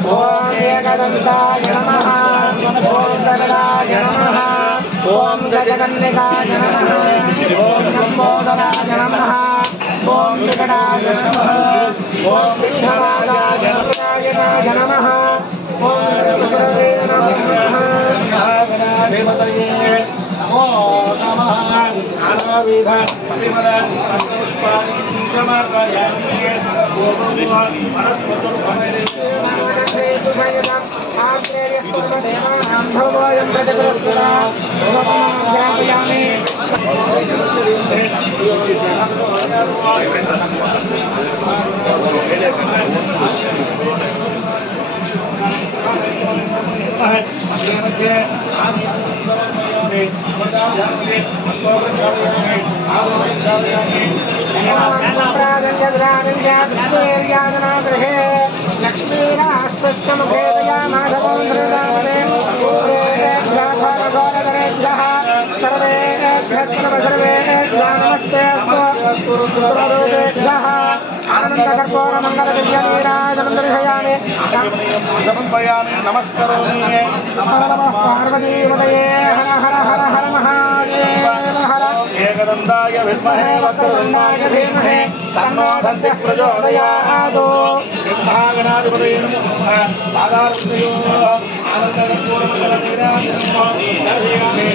ओम एकदन्ताय नमः ओम गरुडाय नमः ओम गजकन्निकाय नमः ओम लंबोदराय नमः ओम विकटाय नमः ओम विघ्नराजाय नमः ओम गुरुवे नमः देवतये नमो नमः नानाविध परिमल पुष्पाणि समर्पयामि ओम नमस्करोमि नमः पार्वतीपतये हर हर हर हर महादेव हर एकदन्ताय विद्महे वक्रतुण्डाय धीमहि तन्नो दन्तिः प्रचोदयात् ब्रह्मागणाधिपतये नमः पादारविन्दयोः आनन्दकर्पूरमण्डलनीराजनम् दर्शयामि